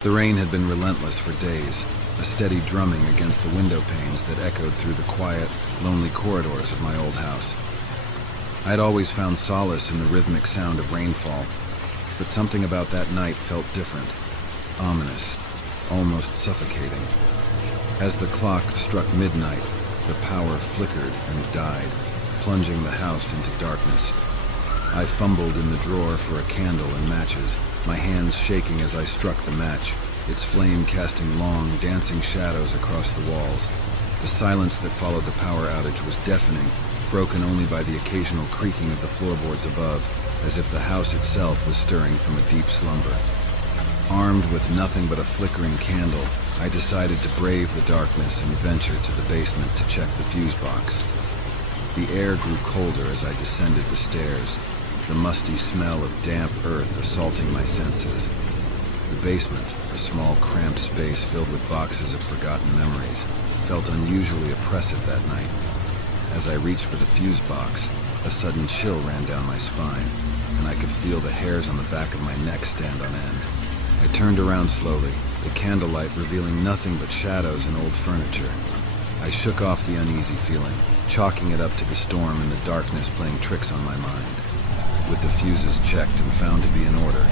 The rain had been relentless for days, a steady drumming against the window panes that echoed through the quiet, lonely corridors of my old house. I had always found solace in the rhythmic sound of rainfall, but something about that night felt different, ominous, almost suffocating. As the clock struck midnight, the power flickered and died, plunging the house into darkness. I fumbled in the drawer for a candle and matches, my hands shaking as I struck the match, its flame casting long, dancing shadows across the walls. The silence that followed the power outage was deafening, broken only by the occasional creaking of the floorboards above, as if the house itself was stirring from a deep slumber. Armed with nothing but a flickering candle, I decided to brave the darkness and venture to the basement to check the fuse box. The air grew colder as I descended the stairs, the musty smell of damp earth assaulting my senses. The basement, a small, cramped space filled with boxes of forgotten memories, felt unusually oppressive that night. As I reached for the fuse box, a sudden chill ran down my spine, and I could feel the hairs on the back of my neck stand on end. I turned around slowly, the candlelight revealing nothing but shadows and old furniture. I shook off the uneasy feeling, chalking it up to the storm and the darkness playing tricks on my mind. With the fuses checked and found to be in order,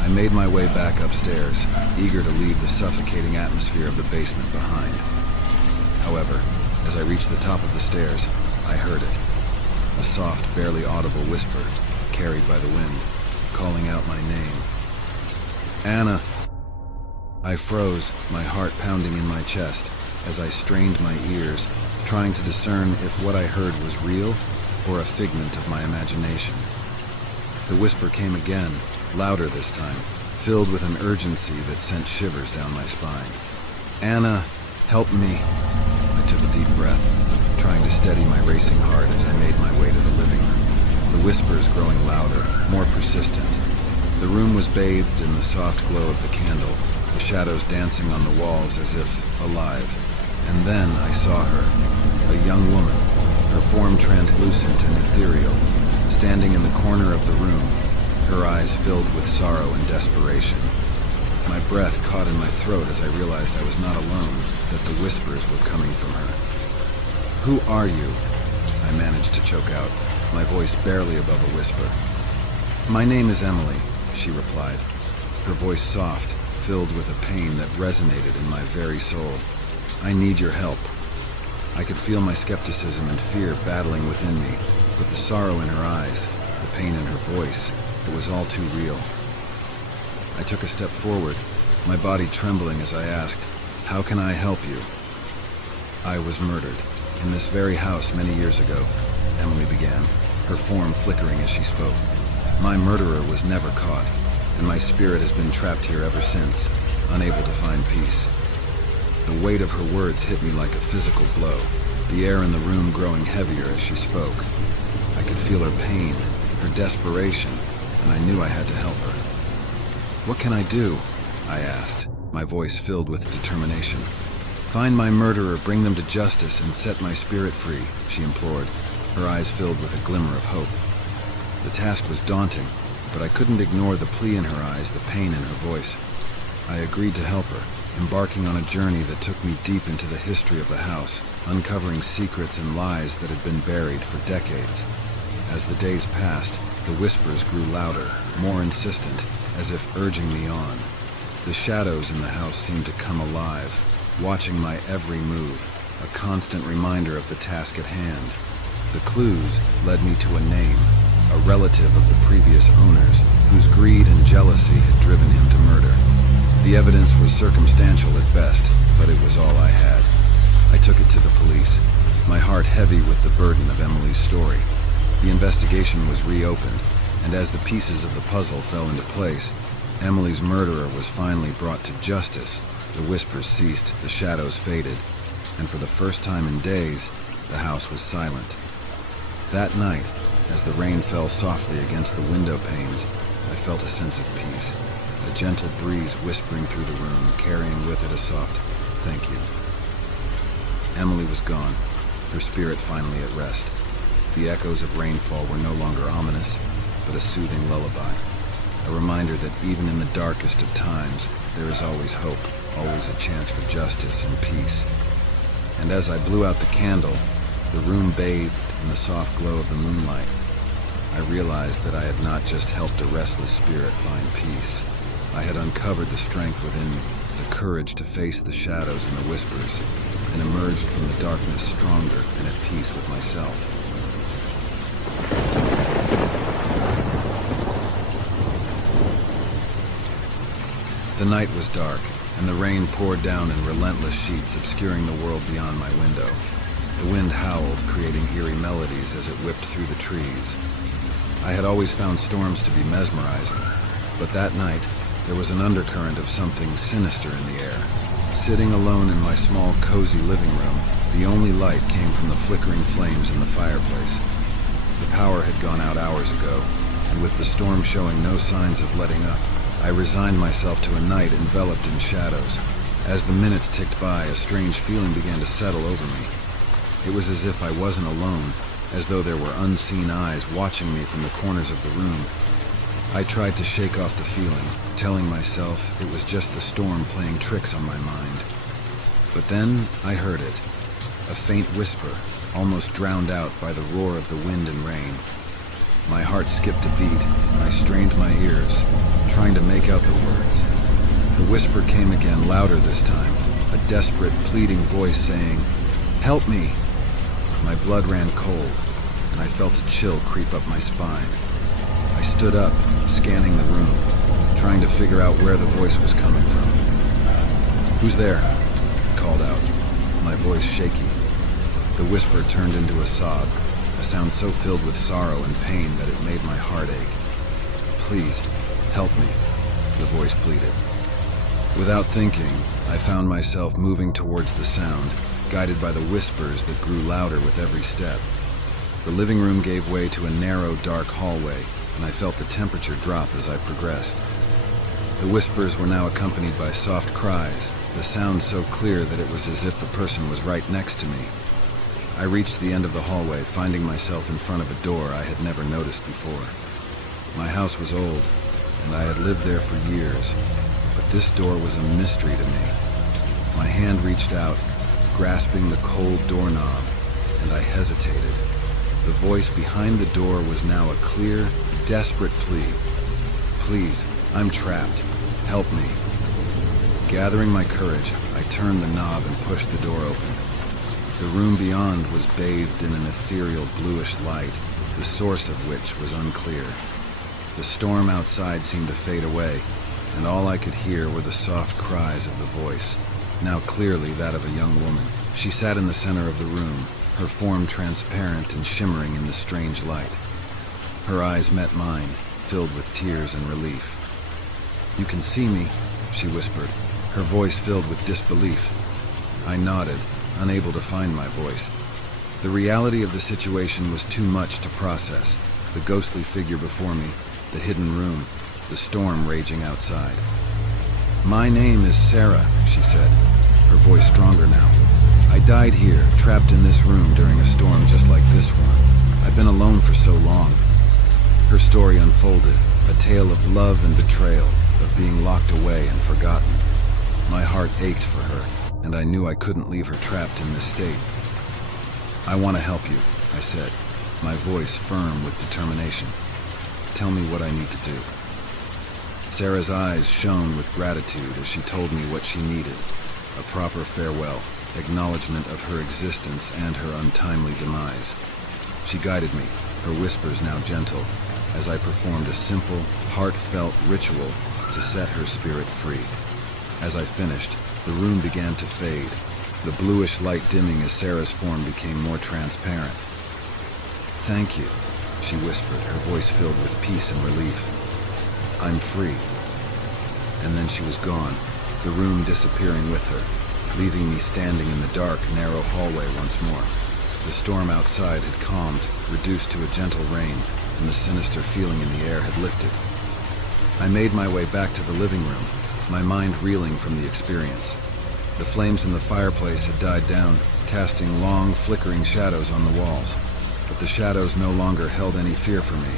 I made my way back upstairs, eager to leave the suffocating atmosphere of the basement behind. However, as I reached the top of the stairs, I heard it. A soft, barely audible whisper, carried by the wind, calling out my name. Anna! I froze, my heart pounding in my chest, as I strained my ears, trying to discern if what I heard was real or a figment of my imagination. The whisper came again, louder this time, filled with an urgency that sent shivers down my spine. Anna, help me. I took a deep breath, trying to steady my racing heart as I made my way to the living room. The whispers growing louder, more persistent. The room was bathed in the soft glow of the candle, the shadows dancing on the walls as if alive. And then I saw her, a young woman, her form translucent and ethereal, standing in the corner of the room, her eyes filled with sorrow and desperation. My breath caught in my throat as I realized I was not alone, that the whispers were coming from her. Who are you? I managed to choke out, my voice barely above a whisper. My name is Emily, she replied, her voice soft, filled with a pain that resonated in my very soul. I need your help. I could feel my skepticism and fear battling within me, but the sorrow in her eyes, the pain in her voice, it was all too real. I took a step forward, my body trembling as I asked, "How can I help you?" I was murdered, in this very house many years ago, Emily began, her form flickering as she spoke. My murderer was never caught, and my spirit has been trapped here ever since, unable to find peace. The weight of her words hit me like a physical blow, the air in the room growing heavier as she spoke. I could feel her pain, her desperation, and I knew I had to help her. What can I do? I asked, my voice filled with determination. Find my murderer, bring them to justice, and set my spirit free, she implored, her eyes filled with a glimmer of hope. The task was daunting, but I couldn't ignore the plea in her eyes, the pain in her voice. I agreed to help her, embarking on a journey that took me deep into the history of the house, uncovering secrets and lies that had been buried for decades. As the days passed, the whispers grew louder, more insistent, as if urging me on. The shadows in the house seemed to come alive, watching my every move, a constant reminder of the task at hand. The clues led me to a name, a relative of the previous owners, whose greed and jealousy had driven him to murder. The evidence was circumstantial at best, but it was all I had. I took it to the police, my heart heavy with the burden of Emily's story. The investigation was reopened, and as the pieces of the puzzle fell into place, Emily's murderer was finally brought to justice. The whispers ceased, the shadows faded, and for the first time in days, the house was silent. That night, as the rain fell softly against the window panes, I felt a sense of peace, a gentle breeze whispering through the room, carrying with it a soft, "Thank you." Emily was gone, her spirit finally at rest. The echoes of rainfall were no longer ominous, but a soothing lullaby, a reminder that even in the darkest of times, there is always hope, always a chance for justice and peace. And as I blew out the candle, the room bathed in the soft glow of the moonlight, I realized that I had not just helped a restless spirit find peace. I had uncovered the strength within me, the courage to face the shadows and the whispers, and emerged from the darkness stronger and at peace with myself. The night was dark, and the rain poured down in relentless sheets, obscuring the world beyond my window. The wind howled, creating eerie melodies as it whipped through the trees. I had always found storms to be mesmerizing, but that night, there was an undercurrent of something sinister in the air. Sitting alone in my small, cozy living room, the only light came from the flickering flames in the fireplace. The power had gone out hours ago, and with the storm showing no signs of letting up, I resigned myself to a night enveloped in shadows. As the minutes ticked by, a strange feeling began to settle over me. It was as if I wasn't alone, as though there were unseen eyes watching me from the corners of the room. I tried to shake off the feeling, telling myself it was just the storm playing tricks on my mind. But then I heard it, a faint whisper, almost drowned out by the roar of the wind and rain. My heart skipped a beat, and I strained my ears, trying to make out the words. The whisper came again, louder this time, a desperate, pleading voice saying, "Help me!" My blood ran cold, and I felt a chill creep up my spine. I stood up, scanning the room, trying to figure out where the voice was coming from. "Who's there?" I called out, my voice shaky. The whisper turned into a sob, a sound so filled with sorrow and pain that it made my heart ache. "Please, help me," the voice pleaded. Without thinking, I found myself moving towards the sound, guided by the whispers that grew louder with every step. The living room gave way to a narrow, dark hallway, and I felt the temperature drop as I progressed. The whispers were now accompanied by soft cries, the sound so clear that it was as if the person was right next to me. I reached the end of the hallway, finding myself in front of a door I had never noticed before. My house was old, and I had lived there for years, but this door was a mystery to me. My hand reached out, grasping the cold doorknob, and I hesitated. The voice behind the door was now a clear, desperate plea. "Please, I'm trapped. Help me." Gathering my courage, I turned the knob and pushed the door open. The room beyond was bathed in an ethereal bluish light, the source of which was unclear. The storm outside seemed to fade away, and all I could hear were the soft cries of the voice, now clearly that of a young woman. She sat in the center of the room, her form transparent and shimmering in the strange light. Her eyes met mine, filled with tears and relief. "You can see me," she whispered, her voice filled with disbelief. I nodded, unable to find my voice. The reality of the situation was too much to process. The ghostly figure before me, the hidden room, the storm raging outside. "My name is Sarah," she said, her voice stronger now. "I died here, trapped in this room during a storm just like this one. I've been alone for so long." Her story unfolded, a tale of love and betrayal, of being locked away and forgotten. My heart ached for her, and I knew I couldn't leave her trapped in this state. "I want to help you," I said, my voice firm with determination. "Tell me what I need to do." Sarah's eyes shone with gratitude as she told me what she needed, a proper farewell, acknowledgement of her existence and her untimely demise. She guided me, her whispers now gentle, as I performed a simple, heartfelt ritual to set her spirit free. As I finished, the room began to fade, the bluish light dimming as Sarah's form became more transparent. "Thank you," she whispered, her voice filled with peace and relief. "I'm free." And then she was gone, the room disappearing with her, leaving me standing in the dark, narrow hallway once more. The storm outside had calmed, reduced to a gentle rain, and the sinister feeling in the air had lifted. I made my way back to the living room, my mind reeling from the experience. The flames in the fireplace had died down, casting long, flickering shadows on the walls. But the shadows no longer held any fear for me.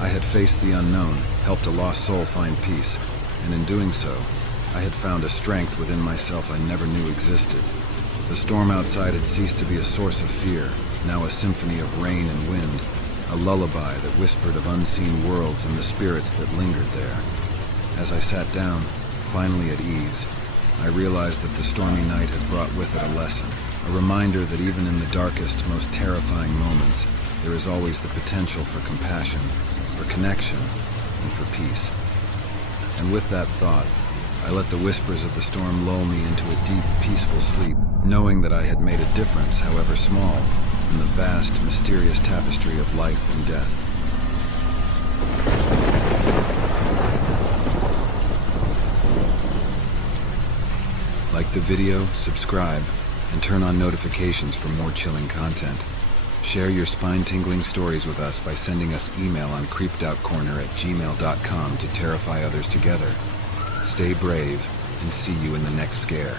I had faced the unknown, helped a lost soul find peace, and in doing so, I had found a strength within myself I never knew existed. The storm outside had ceased to be a source of fear, now a symphony of rain and wind, a lullaby that whispered of unseen worlds and the spirits that lingered there. As I sat down, finally at ease, I realized that the stormy night had brought with it a lesson, a reminder that even in the darkest, most terrifying moments, there is always the potential for compassion, for connection, and for peace. And with that thought, I let the whispers of the storm lull me into a deep, peaceful sleep, knowing that I had made a difference, however small, in the vast, mysterious tapestry of life and death. Like the video, subscribe, and turn on notifications for more chilling content. Share your spine-tingling stories with us by sending us email on creepedoutcorner@gmail.com to terrify others together. Stay brave, and see you in the next scare.